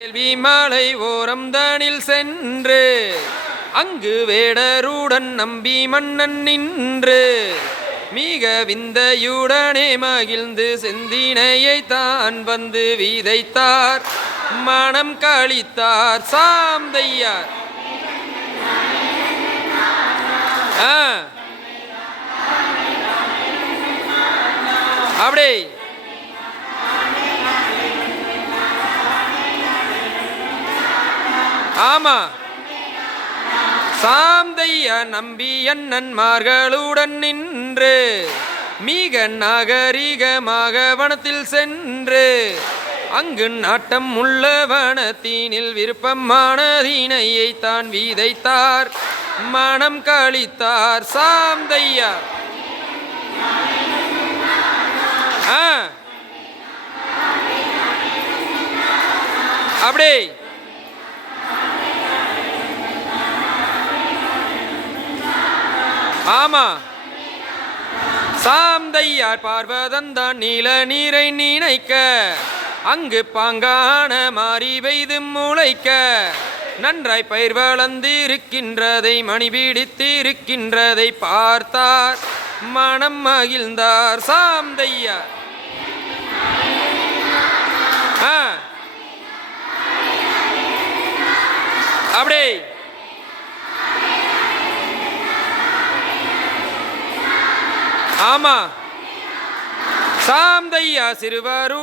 கேள்வி மாலை ஓரம் தானில் சென்று அங்கு வேடருடன் நம்பி மன்னன் நின்று மிக விந்தையுடனே மகிழ்ந்து செந்தினையை தான் வந்து விதைத்தார். மனம் கழித்தார் சாந்தையார் அப்படியே. ஆமா. சாந்தைய நம்பி அண்ணன்மார்களுடன் நின்று மிக நாகரிகமாக வனத்தில் சென்று அங்கு நாட்டம் உள்ள வனத்தினில் விருப்பமானதினையை தான் வீதைத்தார். மனம் கழித்தார் சாந்தையா. ஆ. ஆமா. சாந்தையார் பார்வதந்தான் நீல நீரை நினைக்க அங்கு பாங்கான மாறி பெய்து முளைக்க நன்றாய் பயிர் வளர்ந்திருக்கின்றதை மணி பிடித்திருக்கின்றதை பார்த்தார் மனம் மகிழ்ந்தார் சாந்தையார். அப்படியே. ஆமாம் ஆமா. சாந்தையா சிறுவரு